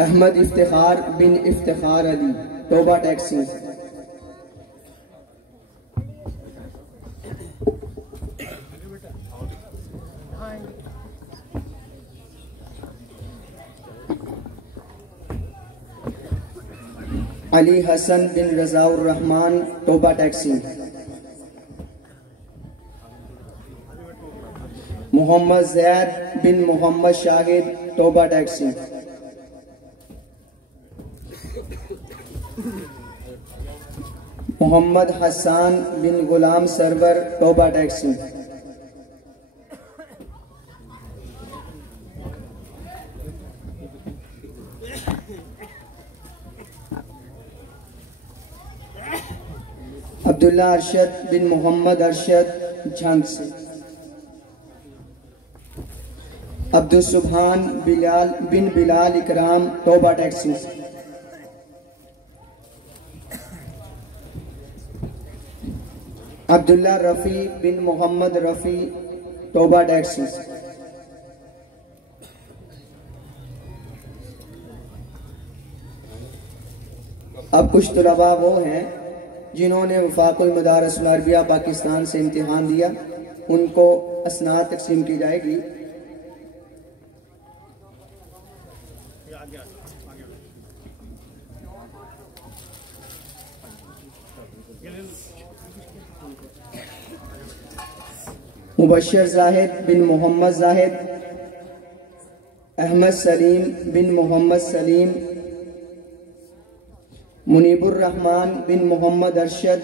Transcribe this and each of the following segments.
अहमद इफ्तिखार बिन इफ्तिखार अली, तोबा टैक्सी। अली हसन बिन रजाउर रहमान, तोबा टैक्सी। मोहम्मद जैद बिन मोहम्मद शाहिद, तोबा टैक्सी। मोहम्मद हसन बिन गुलाम सरवर, तोबा टैक्सी। अब्दुल्ला अरशद बिन मोहम्मद अरशद, झंग से। अब्दुल सुभान बिन बिलाल इकराम, तोबा टैक्सी। अब्दुल्ला रफ़ी बिन मोहम्मद रफ़ी, तोबा टैक्सी। अब कुछ तलबा वो हैं जिन्होंने वफाकुल मदारिस अल अरबिया पाकिस्तान से इम्तिहान दिया, उनको असनाद तकसीम की जाएगी। मुबश्शिर जाहिद बिन मोहम्मद जाहिद, अहमद सलीम बिन मोहम्मद सलीम, मुनीबुर रहमान बिन मोहम्मद अरशद,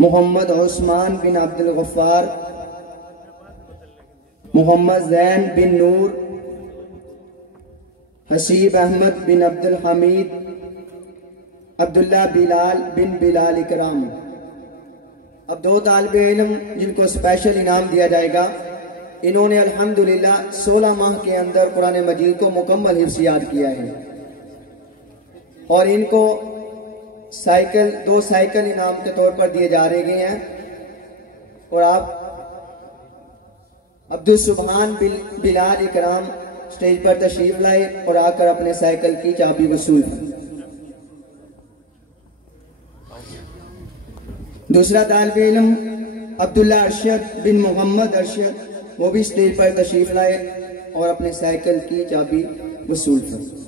मोहम्मद उस्मान बिन अब्दुल गफ्फार, मोहम्मद जैन बिन नूर, हसीब अहमद बिन अब्दुल हमीद, अब्दुल्ला बिलाल बिन बिलाल इकराम। अब दो तालिबे इल्म जिनको स्पेशल इनाम दिया जाएगा, इन्होंने अल्हम्दुलिल्लाह 16 माह के अंदर कुरान मजीद को मुकम्मल हिफ्ज़ याद किया है और इनको दो साइकिल इनाम के तौर पर दिए जा रहे हैं। और आप अब्दुल सुभान बिलाल इकराम स्टेज पर तशरीफ लाए और आकर अपने साइकिल की चाबी वसूल करें। दूसरा तालिबे इल्म अब्दुल्ला अरशद बिन मोहम्मद अरशद, वो भी स्टेज पर तशरीफ लाए और अपने साइकिल की चाबी वसूल करें।